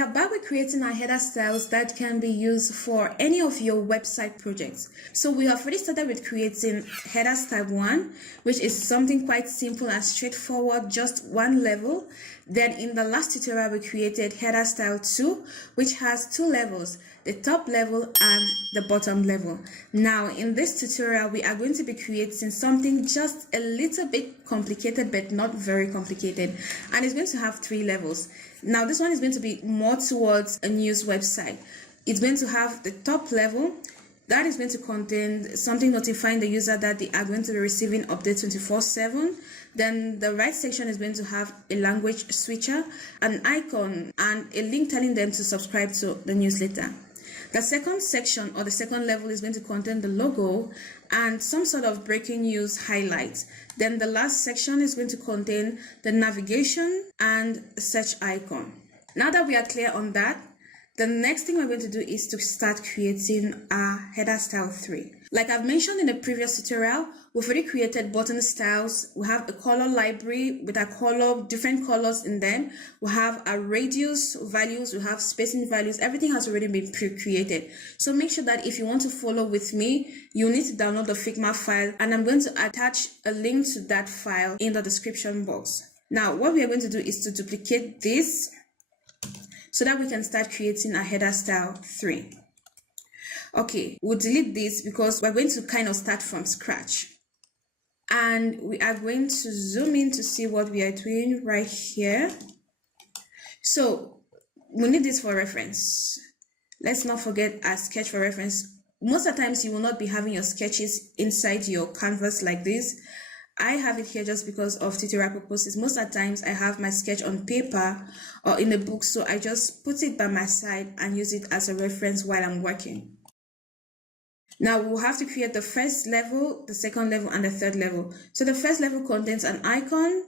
We are back with creating our header styles that can be used for any of your website projects. So we have already started with creating header style 1, which is something quite simple and straightforward, just one level. Then in the last tutorial, we created header style 2, which has 2 levels, the top level and the bottom level. Now in this tutorial, we are going to be creating something just a little bit complicated, but not very complicated. And it's going to have 3 levels. Now this one is going to be more towards a news website. It's going to have the top level that is going to contain something notifying the user that they are going to be receiving updates 24/7. Then the right section is going to have a language switcher, an icon, and a link telling them to subscribe to the newsletter. The second section or the second level is going to contain the logo and some sort of breaking news highlights. Then the last section is going to contain the navigation and search icon. Now that we are clear on that, the next thing we're going to do is to start creating our header style 3. Like I've mentioned in the previous tutorial, we've already created button styles. We have a color library with different colors in them. We have our radius values, we have spacing values. Everything has already been pre-created. So make sure that if you want to follow with me, you need to download the Figma file, and I'm going to attach a link to that file in the description box. Now, what we are going to do is to duplicate this so that we can start creating a header style 3. Okay, we'll delete this because we're going to kind of start from scratch. And we are going to zoom in to see what we are doing right here. So we need this for reference. Let's not forget our sketch for reference. Most of the times you will not be having your sketches inside your canvas like this. I have it here just because of tutorial purposes. Most of the times I have my sketch on paper or in a book, so I just put it by my side and use it as a reference while I'm working. Now we'll have to create the first level, the second level, and the third level. So the first level contains an icon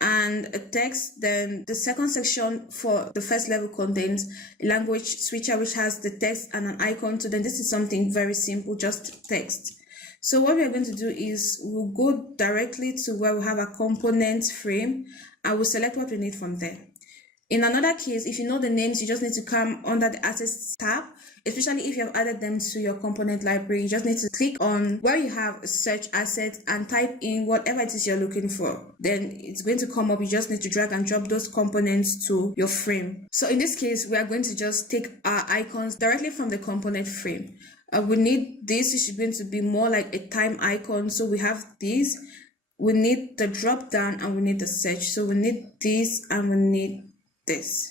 and a text. Then the second section for the first level contains a language switcher, which has the text and an icon. So then this is something very simple, just text. So what we are going to do is we'll go directly to where we have a component frame and we'll select what we need from there. In another case, if you know the names, you just need to come under the assets tab, especially if you have added them to your component library. You just need to click on where you have a search asset and type in whatever it is you're looking for. Then it's going to come up. You just need to drag and drop those components to your frame. So in this case, we are going to just take our icons directly from the component frame. We need this, which is going to be more like a time icon. So we have this, we need the drop down, and we need the search. So we need this and we need this.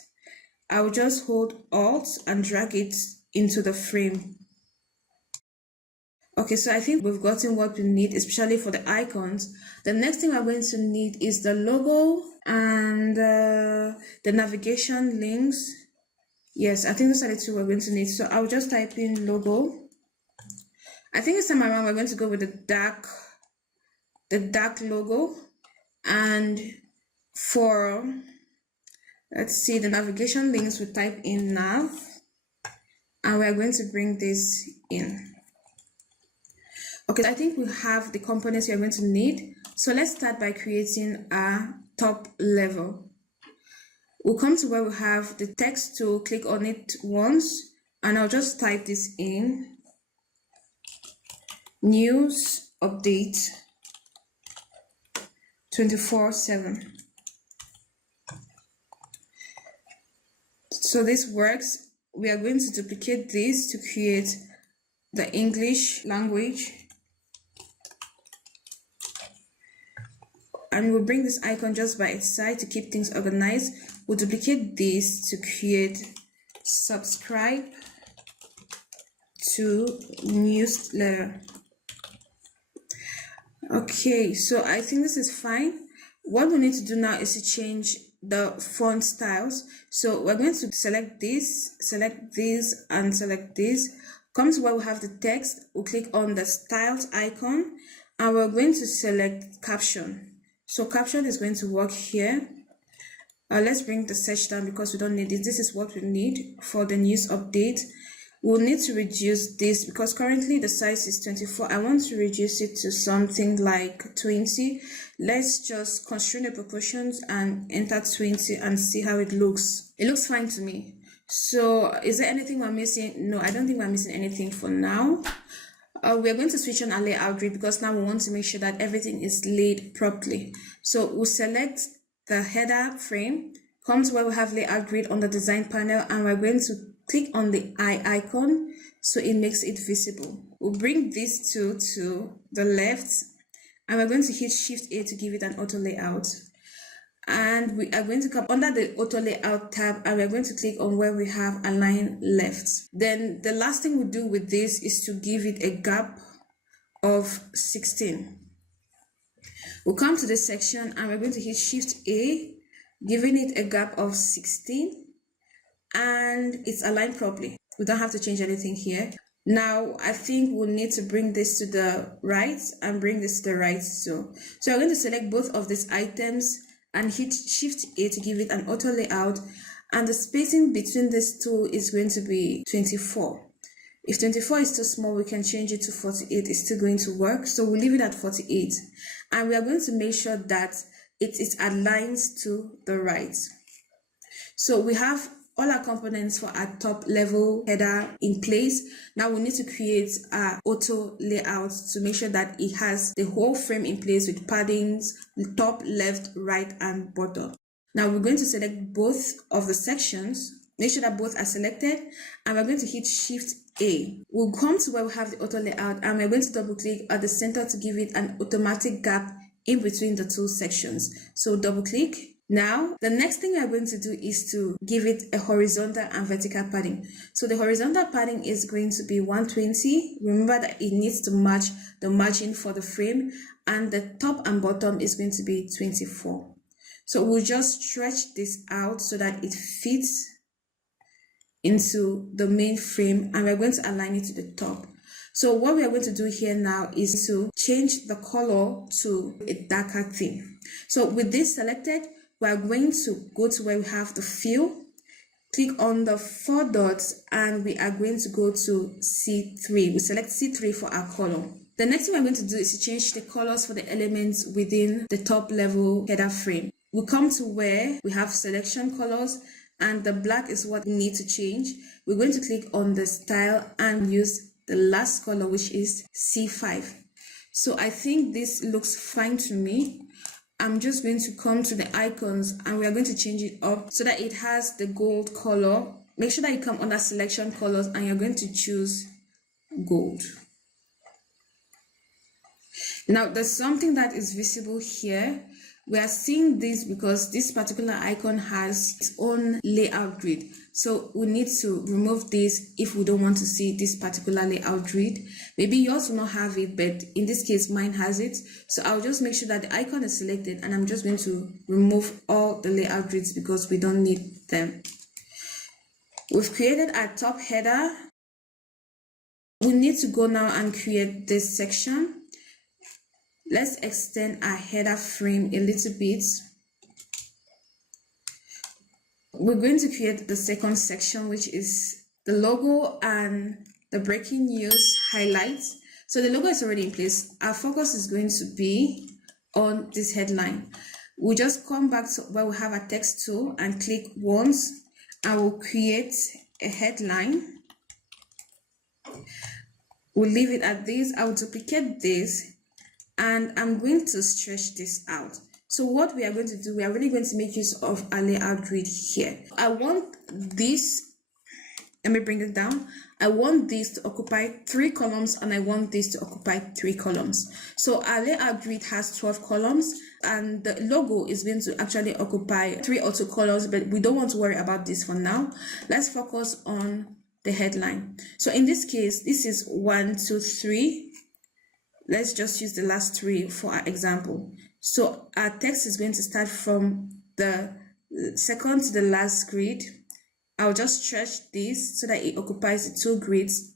I will just hold Alt and drag it into the frame. Okay, so I think we've gotten what we need, especially for the icons. The next thing we're going to need is the logo and the navigation links. Yes, I think those are the 2 we're going to need. So I'll just type in logo. I think this time around we're going to go with the dark logo. And for, let's see, the navigation links, we type in nav. And we're going to bring this in. Okay, I think we have the components we're going to need. So let's start by creating a top level. We'll come to where we have the text tool, click on it once, and I'll just type this in. News update 24/7. So this works. We are going to duplicate this to create the English language. And we'll bring this icon just by its side to keep things organized. We'll duplicate this to create subscribe to newsletter. Okay, so I think this is fine. What we need to do now is to change the font styles. So we're going to select this, and select this. Come to where we have the text. We'll click on the styles icon and we're going to select caption. So caption is going to work here. Let's bring the search down because we don't need it. This is what we need for the news update. we'll need to reduce this because currently the size is 24. I want to reduce it to something like 20. Let's just constrain the proportions and enter 20 and see how it looks. It looks fine to me. So is there anything we're missing? No, I don't think we're missing anything for now. We're going to switch on our layout grid because now we want to make sure that everything is laid properly. So we'll select the header frame, come to where we have layout grid on the design panel, and we're going to click on the eye icon so it makes it visible. We'll bring these two to the left, and we're going to hit Shift A to give it an auto layout. And we are going to come under the auto layout tab, and we're going to click on where we have align left. Then the last thing we do with this is to give it a gap of 16. We'll come to this section and we're going to hit Shift A, giving it a gap of 16, and it's aligned properly. We don't have to change anything here. Now I think we'll need to bring this to the right and bring this to the right too. So I'm going to select both of these items and hit Shift A to give it an auto layout, and the spacing between these two is going to be 24. If 24 is too small, we can change it to 48. It's still going to work, so we'll leave it at 48, and we are going to make sure that it is aligned to the right. So we have all our components for our top level header in place. Now we need to create our auto layout to make sure that it has the whole frame in place with paddings, top, left, right, and bottom. Now we're going to select both of the sections, make sure that both are selected, and we're going to hit Shift A. We'll come to where we have the auto layout, and we're going to double click at the center to give it an automatic gap in between the two sections. So double click. Now, the next thing we're going to do is to give it a horizontal and vertical padding. So the horizontal padding is going to be 120. Remember that it needs to match the margin for the frame, and the top and bottom is going to be 24. So we'll just stretch this out so that it fits into the main frame, and we're going to align it to the top. So what we are going to do here now is to change the color to a darker theme. So with this selected, we are going to go to where we have the fill, click on the 4 dots, and we are going to go to C3. We select C3 for our color. The next thing we're going to do is to change the colors for the elements within the top level header frame. We'll come to where we have selection colors, and the black is what we need to change. We're going to click on the style and use the last color, which is C5. So I think this looks fine to me. I'm just going to come to the icons, and we are going to change it up so that it has the gold color. Make sure that you come under selection colors, and you're going to choose gold. Now there's something that is visible here. We are seeing this because this particular icon has its own layout grid. So we need to remove this if we don't want to see this particular layout grid. Maybe yours will not have it, but in this case mine has it. So I'll just make sure that the icon is selected, and I'm just going to remove all the layout grids because we don't need them. We've created our top header. We need to go now and create this section. Let's extend our header frame a little bit. We're going to create the second section, which is the logo and the breaking news highlights. So the logo is already in place. Our focus is going to be on this headline. We'll just come back to where we have a text tool and click once, and we'll create a headline. We'll leave it at this. I will duplicate this, and I'm going to stretch this out. So what we are going to do, we are really going to make use of a layout grid here. I want this, let me bring it down. I want this to occupy 3 columns, and I want this to occupy 3 columns. So our layout grid has 12 columns, and the logo is going to actually occupy 3 or 2 columns, but we don't want to worry about this for now. Let's focus on the headline. So in this case, this is 1, 2, 3. Let's just use the last 3 for our example. So our text is going to start from the second to the last grid. I'll just stretch this so that it occupies the 2 grids.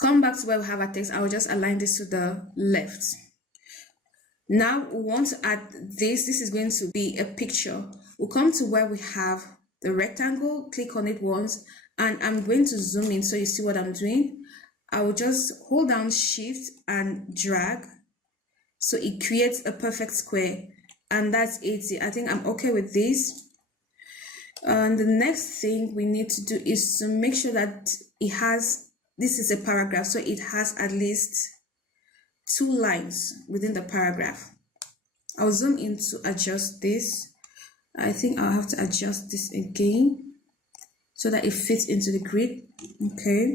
Come back to where we have our text. I'll just align this to the left. Now we want to add this. This is going to be a picture. We'll come to where we have the rectangle, click on it once, and I'm going to zoom in so you see what I'm doing. I will just hold down Shift and drag so it creates a perfect square, and that's 80. I think I'm okay with this. And the next thing we need to do is to make sure that it has, this is a paragraph, so it has at least 2 lines within the paragraph. I'll zoom in to adjust this. I think I'll have to adjust this again so that it fits into the grid. Okay.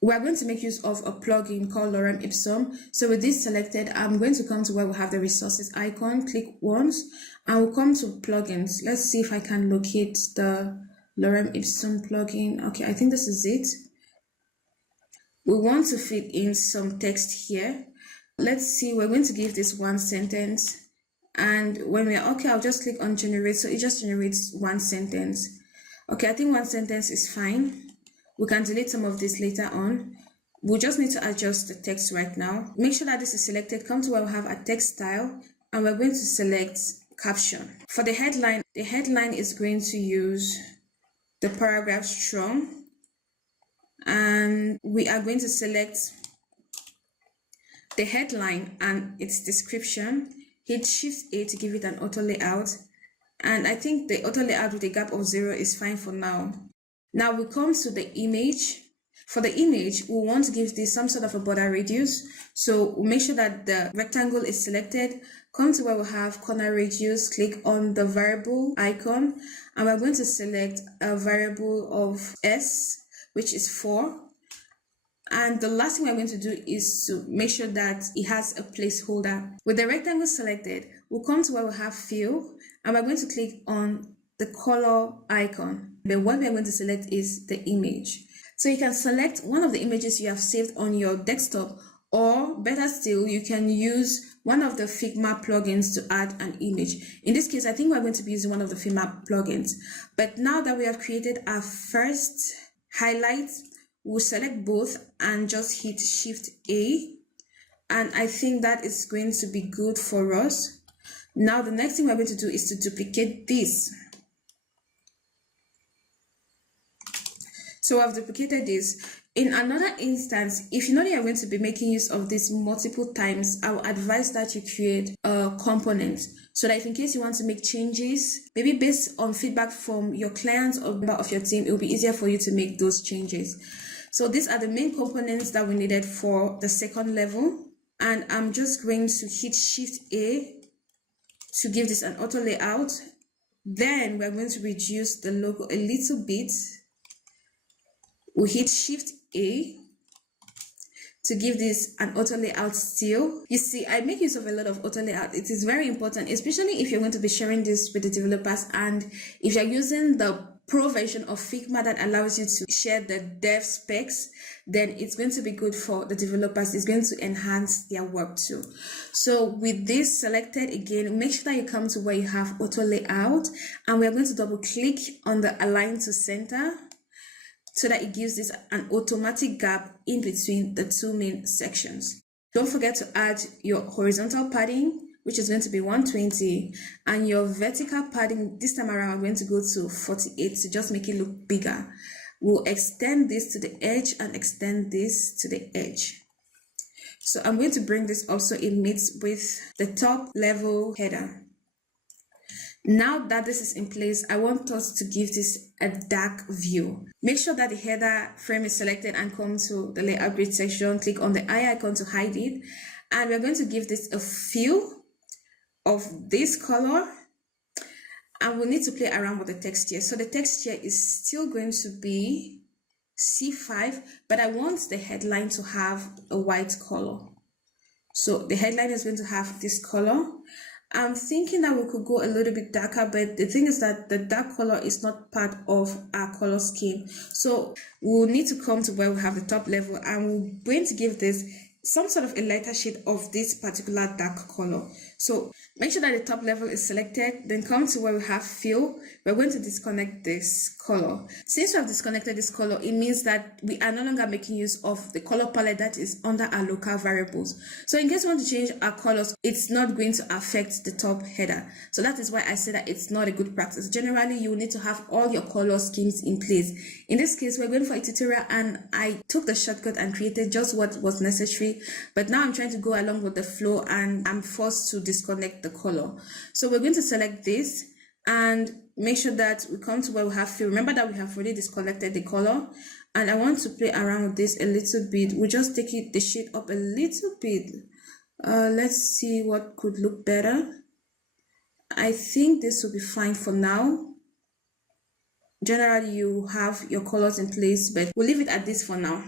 We're going to make use of a plugin called Lorem Ipsum. So with this selected, I'm going to come to where we have the resources icon, click once, and we'll come to plugins. Let's see if I can locate the Lorem Ipsum plugin. Okay, I think this is it. We want to fit in some text here. Let's see, we're going to give this 1 sentence. And when we're okay, I'll just click on generate. So it just generates 1 sentence. Okay, I think 1 sentence is fine. We can delete some of this later on. We'll just need to adjust the text right now. Make sure that this is selected. Come to where we have a text style, and we're going to select caption. For the headline is going to use the paragraph strong, and we are going to select the headline and its description. Hit Shift A to give it an auto layout, and I think the auto layout with a gap of 0 is fine for now. Now we come to the image. For the image, we want to give this some sort of a border radius. So we'll make sure that the rectangle is selected. Come to where we have corner radius, click on the variable icon, and we're going to select a variable of S, which is 4. And the last thing we're going to do is to make sure that it has a placeholder. With the rectangle selected, we'll come to where we have fill, and we're going to click on the color icon. Then what we're going to select is the image. So you can select one of the images you have saved on your desktop, or better still, you can use one of the Figma plugins to add an image. In this case, I think we're going to be using one of the Figma plugins. But now that we have created our first highlight, we'll select both and just hit Shift A. And I think that is going to be good for us. Now the next thing we're going to do is to duplicate this. So I've duplicated this. In another instance, if you know that you're going to be making use of this multiple times, I would advise that you create a component so that if in case you want to make changes, maybe based on feedback from your clients or member of your team, it will be easier for you to make those changes. So these are the main components that we needed for the second level. And I'm just going to hit Shift A to give this an auto layout. Then we're going to reduce the logo a little bit. We'll hit Shift A to give this an auto layout still. You see, I make use of a lot of auto layout. It is very important, especially if you're going to be sharing this with the developers, and if you're using the pro version of Figma that allows you to share the dev specs, then it's going to be good for the developers. It's going to enhance their work too. So with this selected again, make sure that you come to where you have auto layout, and we're going to double click on the align to center, so that it gives this an automatic gap in between the 2 main sections. Don't forget to add your horizontal padding, which is going to be 120, and your vertical padding, this time around, I'm going to go to 48 to just make it look bigger. We'll extend this to the edge and extend this to the edge. So I'm going to bring this up so it meets with the top level header. Now that this is in place, I want us to give this a dark view. Make sure that the header frame is selected and come to the layout grid section. Click on the eye icon to hide it. And we're going to give this a fill of this color. And we'll need to play around with the text here. So the text here is still going to be C5, but I want the headline to have a white color. So the headline is going to have this color. I'm thinking that we could go a little bit darker, but the thing is that the dark color is not part of our color scheme. So we'll need to come to where we have the top level, and we're going to give this some sort of a lighter shade of this particular dark color. So make sure that the top level is selected, then come to where we have fill. We're going to disconnect this color. Since we have disconnected this color, it means that we are no longer making use of the color palette that is under our local variables. So in case we want to change our colors, it's not going to affect the top header. So that is why I say that it's not a good practice. Generally, you need to have all your color schemes in place. In this case, we're going for a tutorial and I took the shortcut and created just what was necessary. But now I'm trying to go along with the flow and I'm forced to disconnect the color. So we're going to select this and make sure that we come to where we have fill. Remember that we have already disconnected the color, and I want to play around with this a little bit. We just take the shade up a little bit. Let's see what could look better. I think this will be fine for now. Generally, you have your colors in place, but we'll leave it at this for now.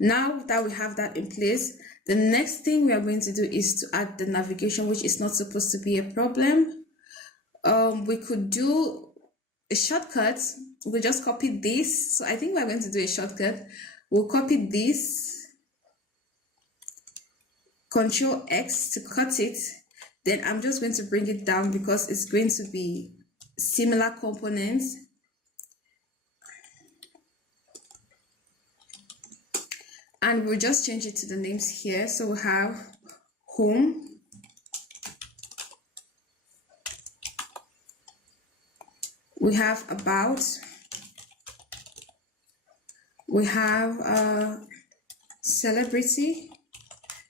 Now that we have that in place, the next thing we are going to do is to add the navigation, which is not supposed to be a problem. We could do a shortcut. We'll just copy this. So I think we're going to do a shortcut. We'll copy this, Control X to cut it. Then I'm just going to bring it down because it's going to be similar components. And we'll just change it to the names here. So we have home, we have about, we have celebrity.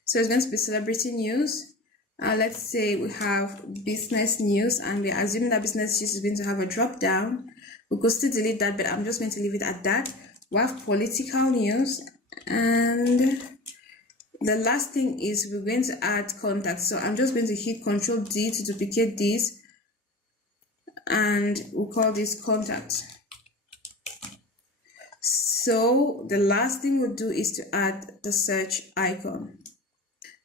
So it's going to be celebrity news. Let's say we have business news, and we're assuming that business news is going to have a drop down. We could still delete that, but I'm just going to leave it at that. We have political news, and the last thing is we're going to add contacts. So I'm just going to hit Control D to duplicate this, and we'll call this contact. So the last thing we'll do is to add the search icon.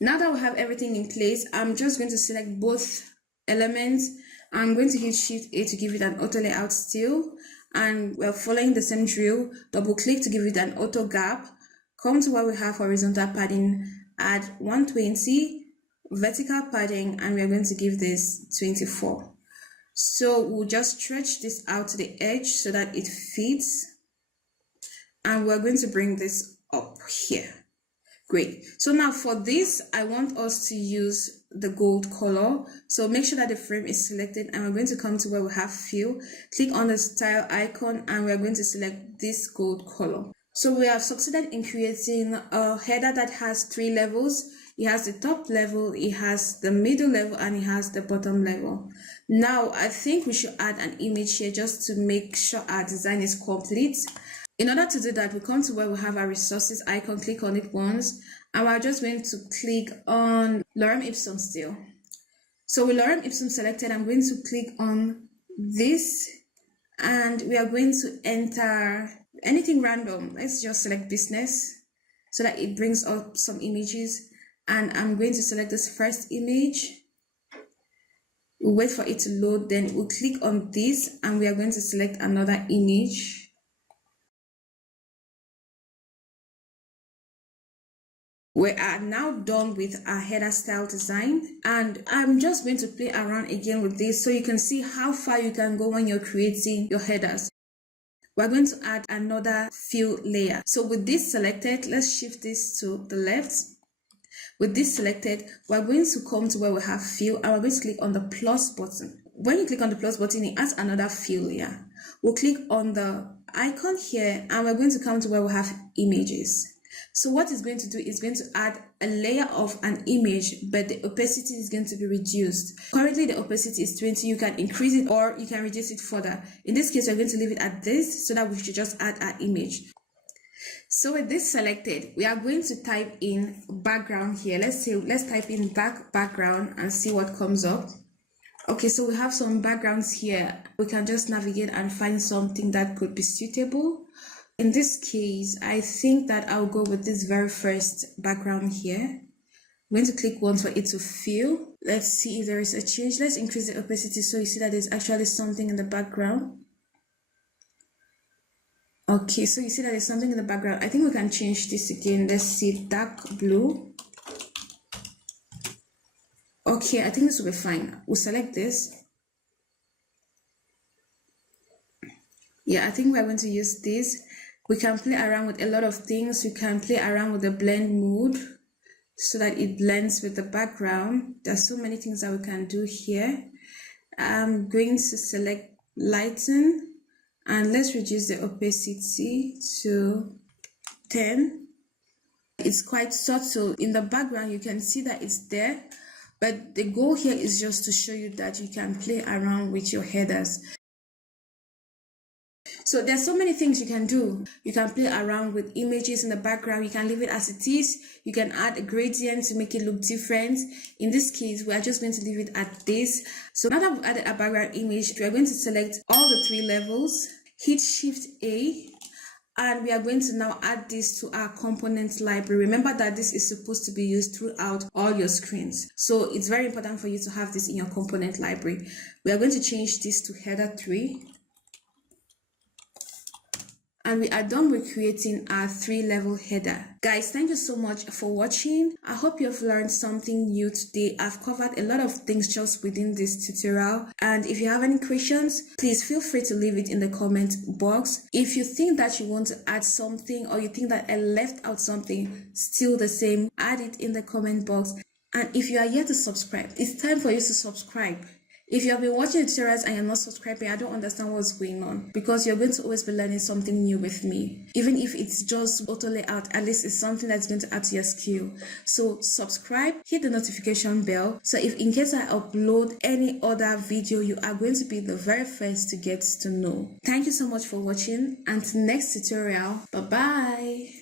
Now that we have everything in place, I'm just going to select both elements. I'm going to hit Shift A to give it an auto layout still, and we're following the same drill. Double click to give it an auto gap. Come to where we have horizontal padding, add 120, vertical padding, and we're going to give this 24. So we'll just stretch this out to the edge so that it fits, and we're going to bring this up here. Great. So now for this, I want us to use the gold color. So make sure that the frame is selected, and we're going to come to where we have fill. Click on the style icon, and we're going to select this gold color. So we have succeeded in creating a header that has 3 levels. It has the top level, it has the middle level, and it has the bottom level. Now, I think we should add an image here just to make sure our design is complete. In order to do that, we come to where we have our resources icon, click on it once, and we're just going to click on Lorem Ipsum still. So with Lorem Ipsum selected, I'm going to click on this, and we are going to enter anything random. Let's just select business so that it brings up some images, and I'm going to select this first image. We'll wait for it to load, then we'll click on this, and we are going to select another image. We are now done with our header style design, and I'm just going to play around again with this so you can see how far you can go when you're creating your headers. We're going to add another fill layer. So with this selected, let's shift this to the left. With this selected, we're going to come to where we have fill, and we're going to click on the plus button. When you click on the plus button, it adds another fill layer. We'll click on the icon here, and we're going to come to where we have images. So what it's going to do is going to add a layer of an image, but the opacity is going to be reduced. Currently the opacity is 20. You can increase it or you can reduce it further. In this case, we're going to leave it at this so that we should just add our image. So with this selected, we are going to type in background here. Let's type in background and see what comes up. Okay, so we have some backgrounds here. We can just navigate and find something that could be suitable. In this case, I think that I'll go with this very first background here. I'm going to click once for it to fill. Let's see if there is a change. Let's increase the opacity so you see that there's actually something in the background. Okay, so you see that there's something in the background. I think we can change this again. Let's see, dark blue. Okay, I think this will be fine. We'll select this. Yeah, I think we're going to use this. We can play around with a lot of things. We can play around with the blend mode so that it blends with the background. There's so many things that we can do here. I'm going to select lighten and let's reduce the opacity to 10. It's quite subtle. In the background, you can see that it's there, but the goal here is just to show you that you can play around with your headers. So there's so many things you can do. You can play around with images in the background. You can leave it as it is. You can add a gradient to make it look different. In this case, we are just going to leave it at this. So now that we've added a background image, we are going to select all the 3 levels, hit Shift A, and we are going to now add this to our component library. Remember that this is supposed to be used throughout all your screens. So it's very important for you to have this in your component library. We are going to change this to header 3. And we are done with creating our 3-level header. Guys, thank you so much for watching. I hope you have learned something new today. I've covered a lot of things just within this tutorial. And if you have any questions, please feel free to leave it in the comment box. If you think that you want to add something or you think that I left out something still the same, add it in the comment box. And if you are yet to subscribe, it's time for you to subscribe. If you have been watching the tutorials and you're not subscribing, I don't understand what's going on, because you're going to always be learning something new with me. Even if it's just auto layout, at least it's something that's going to add to your skill. So subscribe, hit the notification bell, so if in case I upload any other video, you are going to be the very first to get to know. Thank you so much for watching. Until next tutorial, bye bye.